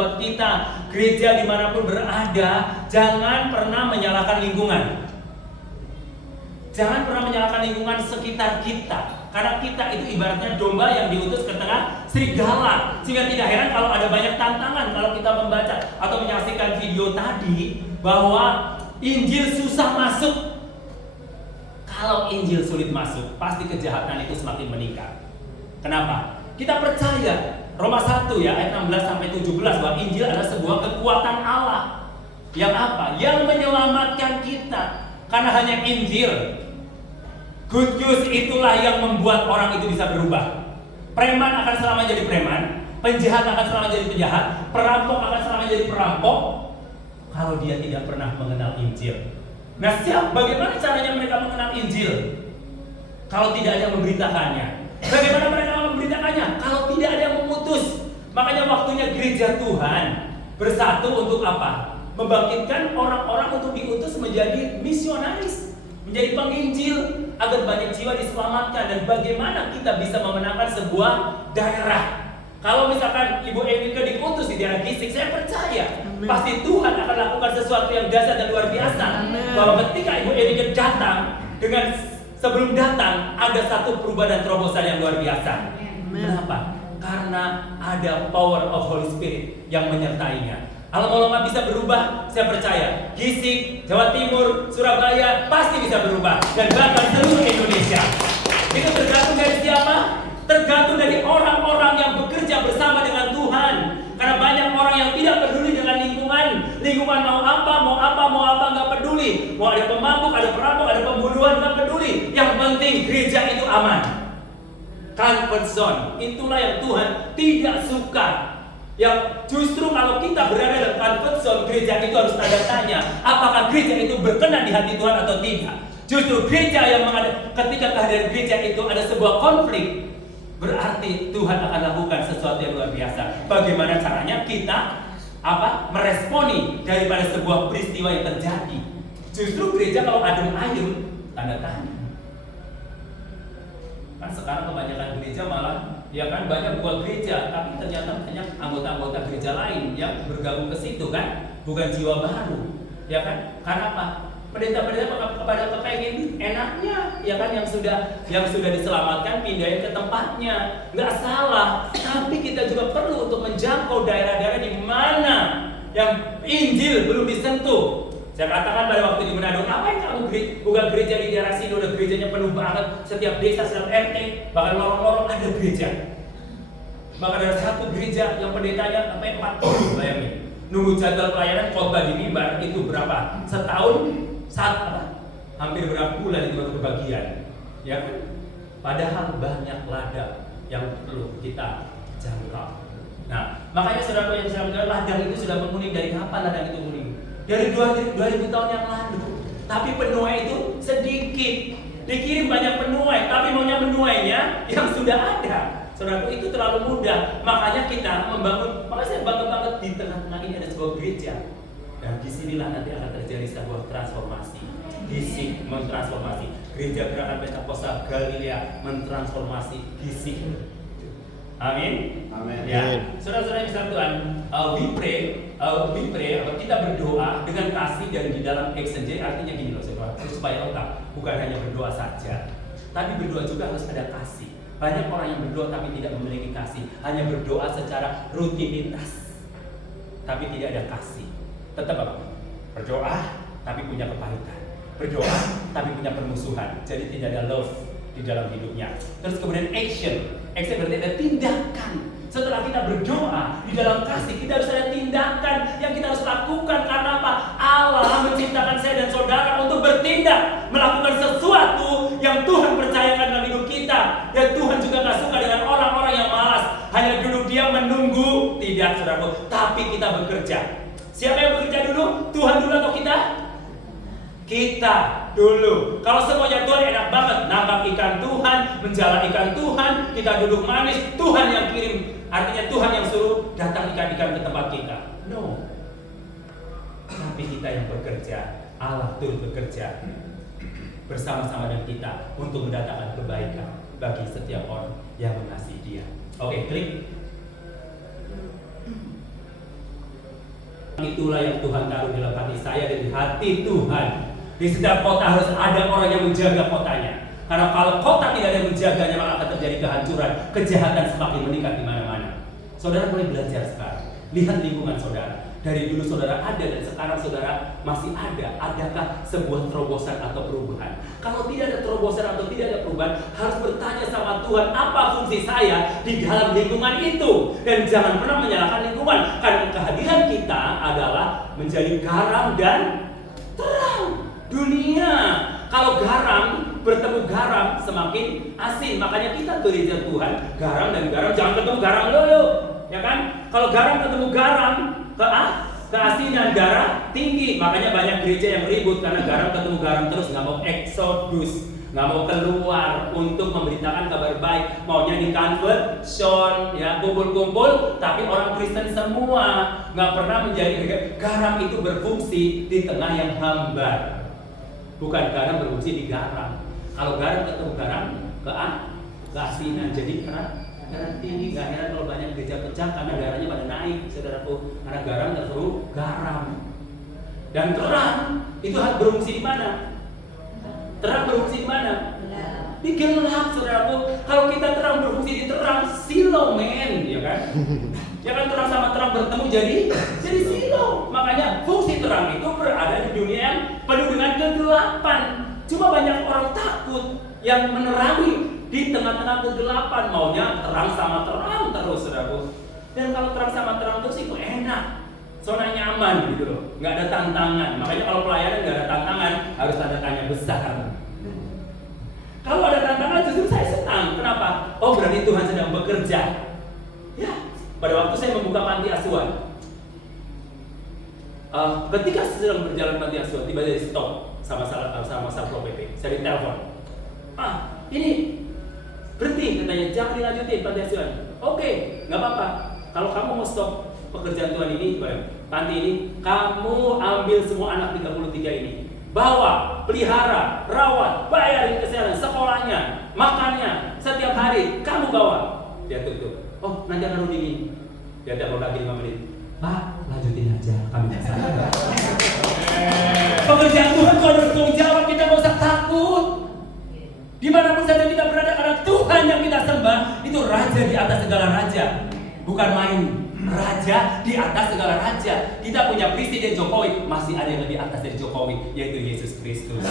Buat kita, gereja dimanapun berada, jangan pernah menyalahkan lingkungan. Jangan pernah menyalahkan lingkungan sekitar kita. Karena kita itu ibaratnya domba yang diutus ke tengah serigala. Sehingga tidak heran kalau ada banyak tantangan. Kalau kita membaca atau menyaksikan video tadi, bahwa Injil susah masuk. Kalau Injil sulit masuk, pasti kejahatan itu semakin meningkat. Kenapa? Kita percaya Roma 1 ya ayat 16 sampai 17 bahwa Injil adalah sebuah kekuatan Allah. Yang apa? Yang menyelamatkan kita. Karena hanya Injil, good news itulah yang membuat orang itu bisa berubah. Preman akan selamanya jadi preman, penjahat akan selamanya jadi penjahat, perampok akan selamanya jadi perampok kalau dia tidak pernah mengenal Injil. Nah, bagaimana caranya mereka mengenal Injil? Kalau tidak ada yang memberitakannya. Bagaimana mereka memberitakannya? Kalau tidak ada yang memutus. Makanya waktunya gereja Tuhan bersatu untuk apa? Membangkitkan orang-orang untuk diutus menjadi misionaris, menjadi penginjil, agar banyak jiwa diselamatkan. Dan bagaimana kita bisa memenangkan sebuah daerah? Kalau misalkan Ibu Enike diutus di daerah Gisik, saya percaya pasti Tuhan akan lakukan sesuatu yang dahsyat dan luar biasa. Bahwa ketika Ibu Enike datang, dengan sebelum datang ada satu perubahan dan terobosan yang luar biasa. Kenapa? Karena ada power of Holy Spirit yang menyertainya. Alma-alma bisa berubah, saya percaya. Gisik, Jawa Timur, Surabaya pasti bisa berubah, dan bahkan seluruh Indonesia. Itu tergantung dari siapa? Tergantung dari orang-orang yang bekerja bersama dengan Tuhan. Karena banyak orang yang tidak peduli dengan lingkungan. Lingkungan mau apa, nggak peduli. Mau ada pemabuk, ada perampok, ada pembunuhan, nggak peduli. Yang penting gereja itu aman. Comfort zone, itulah yang Tuhan tidak suka. Yang justru kalau kita berada dalam comfort zone, gereja itu harus tanda tanya, apakah gereja itu berkenan di hati Tuhan atau tidak. Justru gereja yang ketika kehadiran gereja itu ada sebuah konflik, berarti Tuhan akan lakukan sesuatu yang luar biasa. Bagaimana caranya kita meresponi daripada sebuah peristiwa yang terjadi. Justru gereja kalau adem ayem, tanda tanya. Kan sekarang kebanyakan gereja malah ya kan banyak buat gereja, tapi ternyata banyak anggota-anggota gereja lain yang bergabung ke situ kan, bukan jiwa baru, ya kan? Karena apa? Pendeta-pendeta kepada kepengen enaknya, ya kan, yang sudah diselamatkan pindahin ke tempatnya, nggak salah. Tapi kita juga perlu untuk menjangkau daerah-daerah di mana yang Injil belum disentuh. Saya katakan pada waktu di Manado, ngapain kamu buka gereja di daerah sini, udah gerejanya penuh banget, setiap desa, setiap RT, bahkan lorong-lorong ada gereja. Bahkan ada satu gereja yang pendetanya sampai 40, bayangin. Nunggu jadwal pelayanan khotbah di mimbar itu berapa? Setahun, hampir berapa bulan itu baru kebagian. Ya kan? Padahal banyak ladang yang perlu kita jangkau. Nah, makanya saudara yang saya bilang, ladang itu sudah menguning. Dari kapan ladang itu menguning? Dari 2000 tahun yang lalu. Tapi penuai itu sedikit. Dikirim banyak penuai, tapi maunya penuainya yang sudah ada. Saudaraku, itu terlalu mudah. Makanya kita membangun. Makanya saya bangga banget di tengah-tengah ini ada sebuah gereja. Dan disinilah nanti akan terjadi sebuah transformasi. Gisik mentransformasi. Gereja Gerakan Pentakosta Galilea mentransformasi Gisik. Amin. Amin. Ya, saudara-saudara yang disayang Tuhan, we pray, kita berdoa dengan kasih dan di dalam action. Jadi artinya gini loh, saudara, supaya lengkap. Bukan hanya berdoa saja, tapi berdoa juga harus ada kasih. Banyak orang yang berdoa tapi tidak memiliki kasih, hanya berdoa secara rutinitas, tapi tidak ada kasih. Tetap apa? Berdoa tapi punya kepahitan, berdoa tapi punya permusuhan. Jadi tidak ada love di dalam hidupnya. Terus kemudian action berarti ada tindakan. Setelah kita berdoa di dalam kasih, kita harus ada tindakan yang kita harus lakukan. Karena apa? Allah menciptakan saya dan saudara untuk bertindak, melakukan sesuatu yang Tuhan percayakan dalam hidup kita. Dan Tuhan juga gak suka dengan orang-orang yang malas, hanya duduk diam menunggu. Tidak, saudaraku, tapi kita bekerja. Siapa yang bekerja dulu? Tuhan dulu atau kita? Kita dulu. Kalau semuanya Tuhan enak banget, nangkap ikan Tuhan, menjala ikan Tuhan, kita duduk manis, Tuhan yang kirim. Artinya Tuhan yang suruh datang ikan-ikan ke tempat kita. No. Tapi kita yang bekerja, Allah turut bekerja bersama-sama dengan kita untuk mendatangkan kebaikan bagi setiap orang yang mengasihi Dia. Oke, klik. Itulah yang Tuhan taruh dalam hati saya dan di hati Tuhan. Di setiap kota harus ada orang yang menjaga kotanya. Karena kalau kota tidak ada yang menjaganya, maka akan terjadi kehancuran, kejahatan semakin meningkat di mana-mana. Saudara boleh belajar sekarang. Lihat lingkungan saudara. Dari dulu saudara ada dan sekarang saudara masih ada. Adakah sebuah terobosan atau perubahan? Kalau tidak ada terobosan atau tidak ada perubahan, harus bertanya sama Tuhan, apa fungsi saya di dalam lingkungan itu? Dan jangan pernah menyalahkan lingkungan, karena kehadiran kita adalah menjadi garam dan terang dunia. Kalau garam bertemu garam semakin asin. Makanya kita gereja Tuhan, garam dan garam jangan ketemu garam dulu, ya kan? Kalau garam ketemu garam, keasinan darah tinggi. Makanya banyak gereja yang ribut karena garam ketemu garam terus, nggak mau eksodus, nggak mau keluar untuk memberitakan kabar baik. Maunya di conversion, ya kumpul-kumpul, tapi orang Kristen semua, nggak pernah menjadi garam itu berfungsi di tengah yang hambar. Bukan garam berfungsi di garam. Kalau garam ketemu garam, keasinan. Jadi darah tinggi. Gak heran kalau banyak gereja pecah karena darahnya pada naik, saudaraku. Karena garam tersuruh garam. Dan terang itu berfungsi di mana? Terang berfungsi di mana? Di gelap, saudaraku. Kalau kita terang berfungsi di terang, silo men, ya kan? Ya kan, terang sama terang bertemu jadi silo. Makanya fungsi terang itu berada di dunia yang penuh dengan kegelapan. Cuma banyak orang takut yang menerangi di tengah-tengah kegelapan, maunya terang sama terang terus, saudaraku. Dan kalau terang sama terang terus itu enak, zona nyaman gitu loh, nggak ada tantangan. Makanya kalau pelayanan nggak ada tantangan, harus ada tanya besar. Kalau ada tantangan justru saya senang. Kenapa? Oh, berarti Tuhan sedang bekerja. Ya, pada waktu saya membuka panti asuhan, ketika sedang berjalan panti asuhan, tiba-tiba di stop sama Satpol PP. Saya ditelepon. Ini berhenti, katanya, jangan dilanjutin panti asuhan. Oke, nggak apa-apa. Kalau kamu mau stop pekerjaan Tuhan ini, panti ini, kamu ambil semua anak 33 ini, bawa, pelihara, rawat, bayarin kesehatan, sekolahnya, makannya, setiap hari kamu bawa. Dia tutup. Oh, nanti akan rundingin. Dia tidak mau lagi 5 menit. Pak, lanjutin aja, kami bisa. Pekerjaan Tuhan kalau bertanggung jawab, kita nggak usah takut. Dimanapun saja kita berada, karena Tuhan yang kita sembah itu raja di atas segala raja. Bukan main, raja di atas segala raja. Kita punya Presiden Jokowi, masih ada yang lebih atas dari Jokowi, yaitu Yesus Kristus.